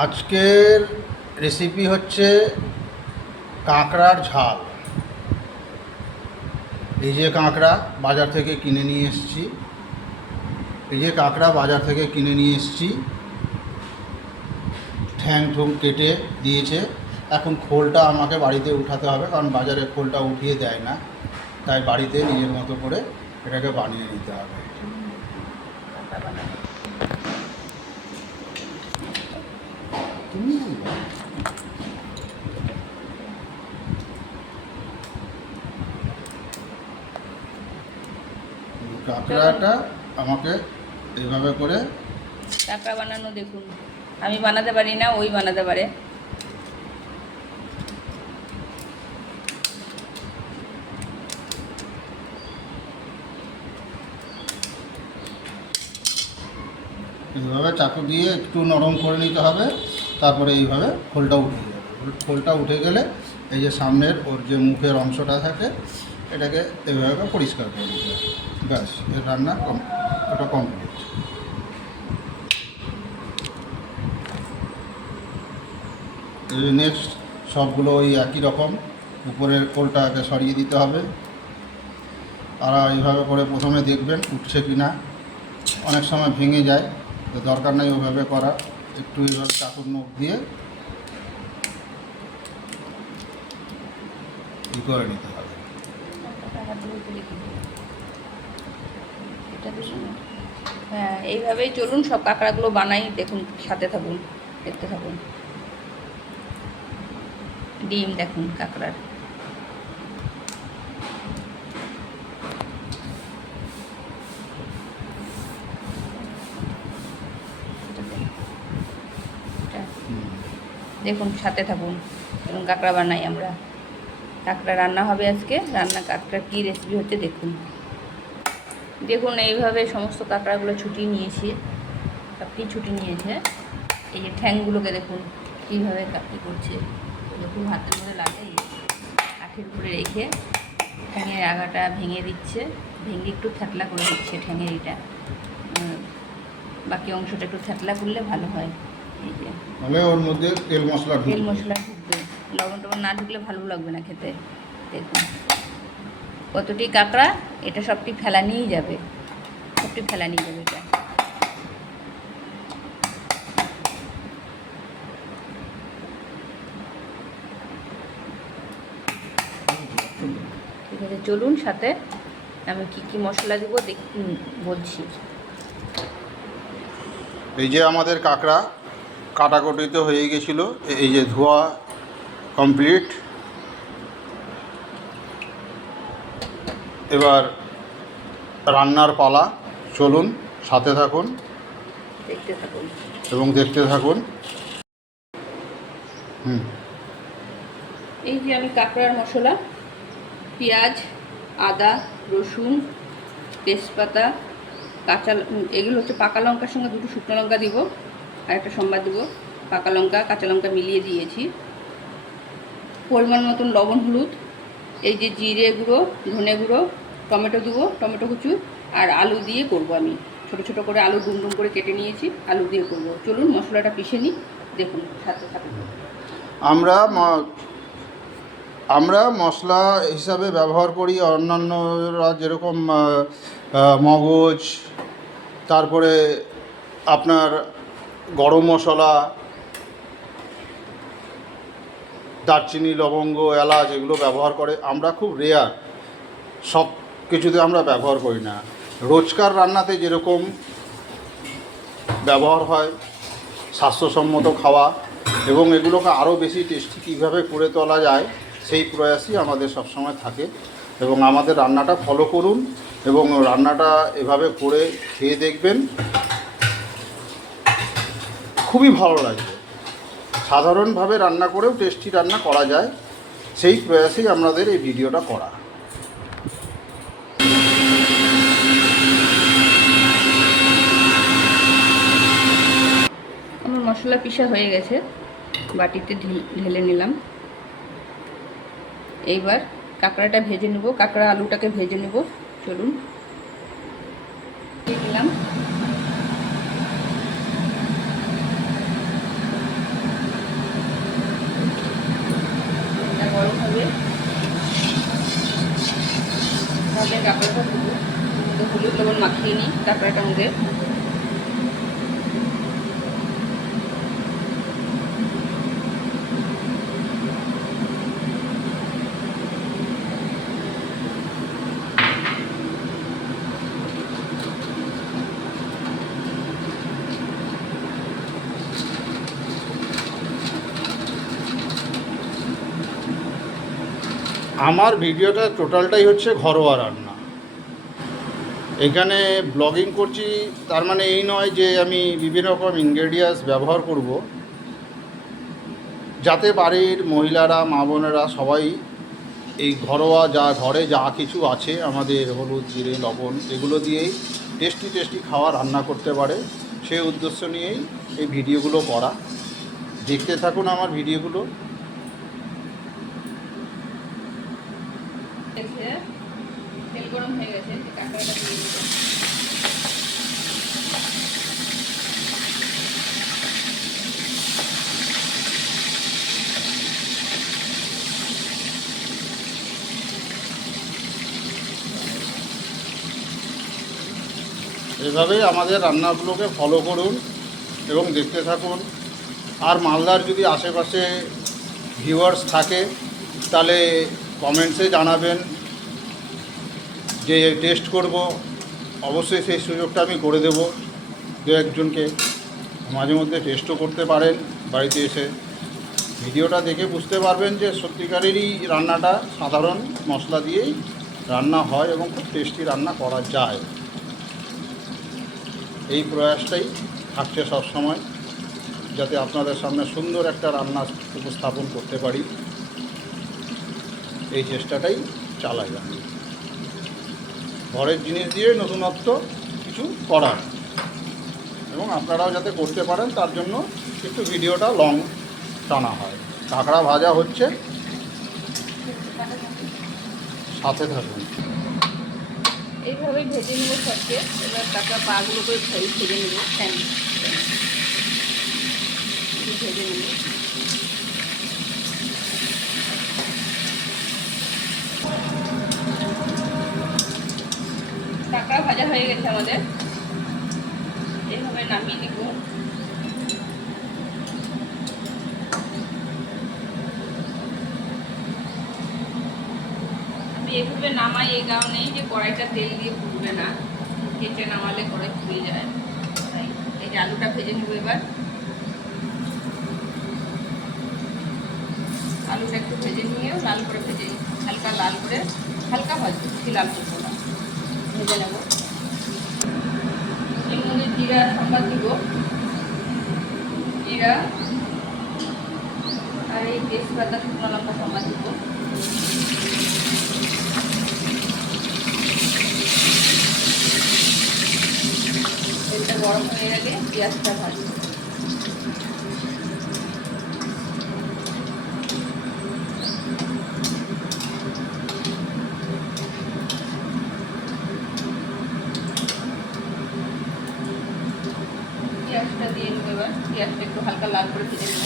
আজকের রেসিপি হচ্ছে কাঁকড়ার ঝাল। এই যে কাঁকড়া বাজার থেকে কিনে নিয়ে এসেছি, ঠ্যাং ঠুং কেটে দিয়েছে। এখন খোলটা আমাকে বাড়িতে উঠাতে হবে, কারণ বাজারে খোলটা উঠিয়ে দেয় না, তাই বাড়িতে নিজের মতো করে এটাকে বানিয়ে নিতে হবে। কাঁকড়াটা আমাকে এইভাবে করে কাঁকড়া বানানো দেখুন, আমি বানাতে পারি না, ওই বানাতে পারে। এইভাবে চাকু দিয়ে একটু নরম করে নিতে হবে, তারপরে এইভাবে খোলটা উঠে যাবে। খোলটা উঠে গেলে এই যে সামনের ওর যে মুখের অংশটা থাকে, এটাকে এইভাবে পরিষ্কার করে নিতে হবে। ব্যাস, এর রান্না ওটা কমপ্লিট। নেক্সট সবগুলো ওই একই রকম, উপরের খোলটাকে সরিয়ে দিতে হবে। আর এইভাবে করে প্রথমে দেখবেন উঠছে কি না, অনেক সময় ভেঙে যায়, তো দরকার নেই ওভাবে করা। একটু এইভাবে চাকুর নখ দিয়ে করে নিতে হবে। হ্যাঁ, এইভাবেই চলুন, সব কাঁকড়াগুলো বানাই, দেখুন, সাথে থাকুন, দেখতে থাকুন। ডিম দেখুন কাঁকড়ার, দেখুন, সাথে থাকুন। এবং কাঁকড়া বানাই আমরা, কাঁকড়া রান্না হবে আজকে। কাঁকড়া কী রেসিপি হচ্ছে দেখুন। দেখুন, এইভাবে সমস্ত কাঁকড়াগুলো ছুটিয়ে নিয়েছি, সবটি ছুটিয়ে নিয়েছে। এই যে ঠ্যাংগুলোকে দেখুন কীভাবে কাটি করছে, দেখুন হাতের মধ্যে লাগে, কাঠের উপরে রেখে ঠ্যাঙের আগাটা ভেঙে দিচ্ছে, ভেঙে একটু থ্যাতলা করে দিচ্ছে ঠ্যাঙের এটা, বাকি অংশটা একটু থ্যাতলা করলে ভালো হয়। এই যে ওর মধ্যে তেল মশলা ঢুকবে, লবণ টবণ না ঢুকলে ভালো লাগবে না খেতে। দেখুন কতটি কাঁকড়া, এটা সবটি ফেলা নিয়েই যাবে, এটা। ঠিক আছে, চলুন, সাথে আমি কি মশলা দেবো বলছি। এই যে আমাদের কাঁকড়া কাটাকুটিতে হয়ে গেছিলো, এই যে ধোয়া কমপ্লিট। এবার রান্নার পালা, চলুন সাথে থাকুন এবং দেখতে থাকুন। এই যে আমি কাঁকড়ার মশলা, পেঁয়াজ, আদা, রসুন, তেজপাতা, এগুলো হচ্ছে পাকা লঙ্কার সঙ্গে দুটো শুকনো লঙ্কা দিব, আর একটা সম্বাদ দেবো। পাকা লঙ্কা কাঁচা লঙ্কা মিলিয়ে দিয়েছি, পরিমাণ মতন লবণ, হলুদ, এই যে জিরে গুঁড়ো, ধনে গুঁড়ো, টমেটো দেবো, টমেটো কুচু, আর আলু দিয়ে করব। আমি ছোটো ছোটো করে আলু ডুম করে কেটে নিয়েছি, আলু দিয়ে করব। চলুন মশলাটা পিষে নিই, দেখুন সাথে সাথে। আমরা মশলা হিসাবে ব্যবহার করি অন্যান্যরা, যেরকম মগজ, তারপরে আপনার গরম মশলা, দারচিনি, লবঙ্গ, এলাচ, এগুলো ব্যবহার করে। আমরা খুব রেয়ার, সব কিছুতে আমরা ব্যবহার করি না। রোজকার রান্নাতে যেরকম ব্যবহার হয়, স্বাস্থ্যসম্মত খাওয়া এবং এগুলোকে আরও বেশি টেস্টি কীভাবে করে তোলা যায়, সেই প্রয়াসই আমাদের সবসময় থাকে। এবং আমাদের রান্নাটা ফলো করুন এবং রান্নাটা এভাবে করে খেয়ে দেখবেন, খুবই ভালো লাগবে। সাধারণভাবে রান্না করেও টেস্টি রান্না করা যায়, সেই প্রয়াসেই আমাদের এই ভিডিওটা করা। আমার মশলা পিষা হয়ে গেছে, বাটিতে ঢেলে নিলাম। এইবার কাঁকড়াটা ভেজে নেব, আলুটাকে ভেজে নেব। চলুন, দিলাম মাখিয়ে নিই কাঁকড়াটার মধ্যে। আমার ভিডিওটা টোটালটাই হচ্ছে ঘরোয়া রান্না। এখানে ব্লগিং করছি তার মানে এই নয় যে আমি বিভিন্ন রকম ইনগ্রেডিয়েন্টস ব্যবহার করব, যাতে বাড়ির মহিলারা, মা বোনেরা সবাই এই ঘরোয়া ঘরে যা কিছু আছে আমাদের হলুদ, জিরে, লবণ এগুলো দিয়েই টেস্টি খাওয়া রান্না করতে পারে, সেই উদ্দেশ্য নিয়েই এই ভিডিওগুলো করা। দেখতে থাকুন আমার ভিডিওগুলো। তেল গরম হয়ে গেছে, কাঁকড়াটা দিয়ে দেবো। এভাবেই আমাদের রান্নাগুলোকে ফলো করুন এবং দেখতে থাকুন। আর মালদার যদি আশেপাশে ভিউয়ার্স থাকে তাহলে কমেন্টসে জানাবেন যে টেস্ট করব, অবশ্যই সেই সুযোগটা আমি করে দেব। দু একজনকে মাঝে মধ্যে টেস্টও করতে পারেন বাড়িতে এসে। ভিডিওটা দেখে বুঝতে পারবেন যে সত্যিকারেরই রান্নাটা সাধারণ মশলা দিয়েই রান্না হয় এবং খুব টেস্টি রান্না করা যায়। এই প্রয়াসটাই থাকছে সবসময়, যাতে আপনাদের সামনে সুন্দর একটা রান্না উপস্থাপন করতে পারি, এই চেষ্টাটাই চালাই আমি। ঘরের জিনিস দিয়ে নতুনত্ব কিছু করার এবং আপনারাও যাতে করতে পারেন তার জন্য একটু ভিডিওটা লং টানা হয়। কাঁকড়া ভাজা হচ্ছে, সাথে থাকুন। এইভাবেই ভেজে নেবো সবকে। এবার কাঁকড়া পাগুলো করে ভেজে নেবো, ভেজে নেব। কাঁকড়া ভাজা হয়ে গেছে আমাদের, এইভাবে নামিয়ে নিব। আমি এইভাবে নামাই এই কারণেই যে কড়াইটা তেল দিয়ে পুড়বে না, কেটে নামালে কড়াই পুড়ে যায়। তাই এই যে আলুটা ভেজে নেব। এবার আলুটা একটু ভেজে নিয়েও লাল করে ভেজে নিই, হালকা লাল করে, হালকা ভাজবো, বেশি লাল করবো না, ভেজে নেব। এর মধ্যে জিরা সম্বাদ দিব, জিরা আর এই তেজপাতা, শুকনো লঙ্কা সম্বাদ দিব। তেলটা গরম হয়ে গেলে পেঁয়াজটা ভাজবো। পেঁয়াজটা দিয়ে নেবো। এবার পেঁয়াজটা একটু হালকা লাল করে ভেজে নেব।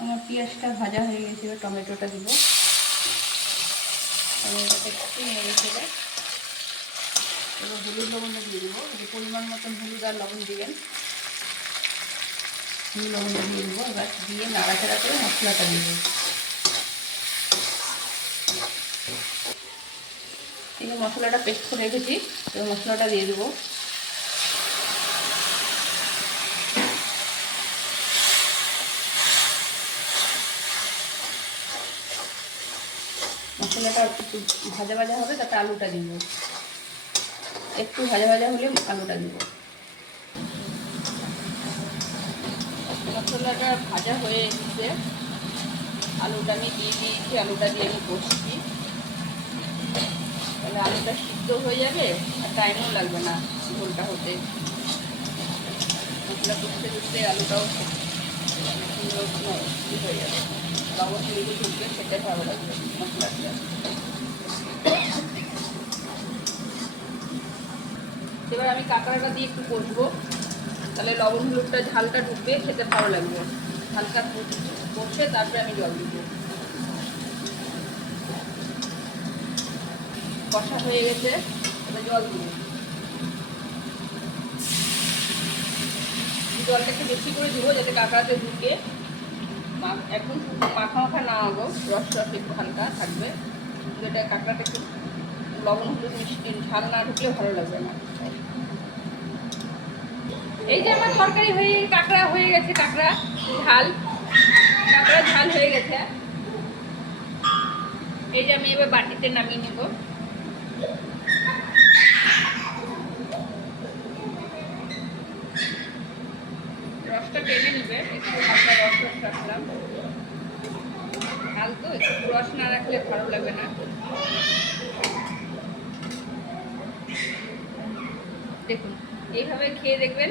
আমার পেঁয়াজটা ভাজা হয়ে গেছে, এবার টমেটোটা দিব। টমেটোটা একটু নেড়ে ফেলে এবার হলুদ লবণটা দিয়ে দেবো। পরিমাণ মতন হলুদ আর লবণ দিবেন। হলুদ লবণটা দিয়ে দেবো। এবার দিয়ে নাড়াচাড়া করে মশলাটা দিয়ে দেবো। এই মশলাটা পেস্ট করে রেখেছি, এবার মশলাটা দিয়ে দেবো। মশলাটা একটু ভাজা ভাজা হবে, তাতে আলুটা দিব। একটু ভাজা ভাজা হলে আলুটা দিব। মশলাটা ভাজা হয়ে এসেছে, আলুটা আমি দিয়ে দিয়েছি। আলুটা দিয়ে আমি কষছি, তাহলে আলুটা সিদ্ধ হয়ে যাবে আর টাইমও লাগবে না ঝোলটা হতে। মশলা কষতে কষতে আলুটাও সুন্দর হয়ে যাবে। লবণ মিলিয়ে ঢুকবে, খেতে ভালো লাগবে মশলাটা। এবার আমি কাঁকড়াটা দিয়ে একটু কষবো, তাহলে লবণ হলুদটা ঝালটা ঢুকবে, খেতে ভালো লাগবে। হালকা কষে তারপরে আমি জল দিব। কষা হয়ে গেছে, এবার জল দিব। জলটা একটু বেশি করে দিব যাতে কাঁকড়াতে ঢুকে, একদম মাখা মাখা না হবো, রস রস একটু হালকা থাকবে, যেটা কাঁকড়াটা একটু লবণ হলুদ মিষ্টি ঝাল না ঢুকলে ভালো লাগবে না। এই যে আমার তরকারি হয়ে কাঁকড়া হয়ে গেছে, কাঁকড়া ঝাল হয়ে গেছে। এই যে আমি এবার বাটিতে নামিয়ে নেব। রসটা টেনে নেবে, একটু হালকা রস রাখলাম, ঝাল তো একটু রস না রাখলে ভালো লাগবে না। দেখুন এইভাবে খেয়ে দেখবেন।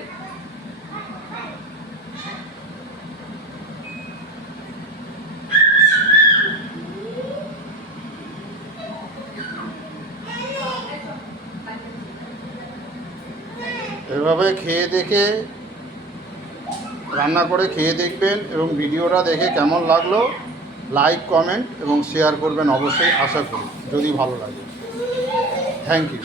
এভাবে খেয়ে দেখে রান্না করে খেয়ে দেখবেন এবং ভিডিওটা দেখে কেমন লাগলো লাইক কমেন্ট এবং শেয়ার করবেন অবশ্যই, আশা করি যদি ভালো লাগে। Thank you.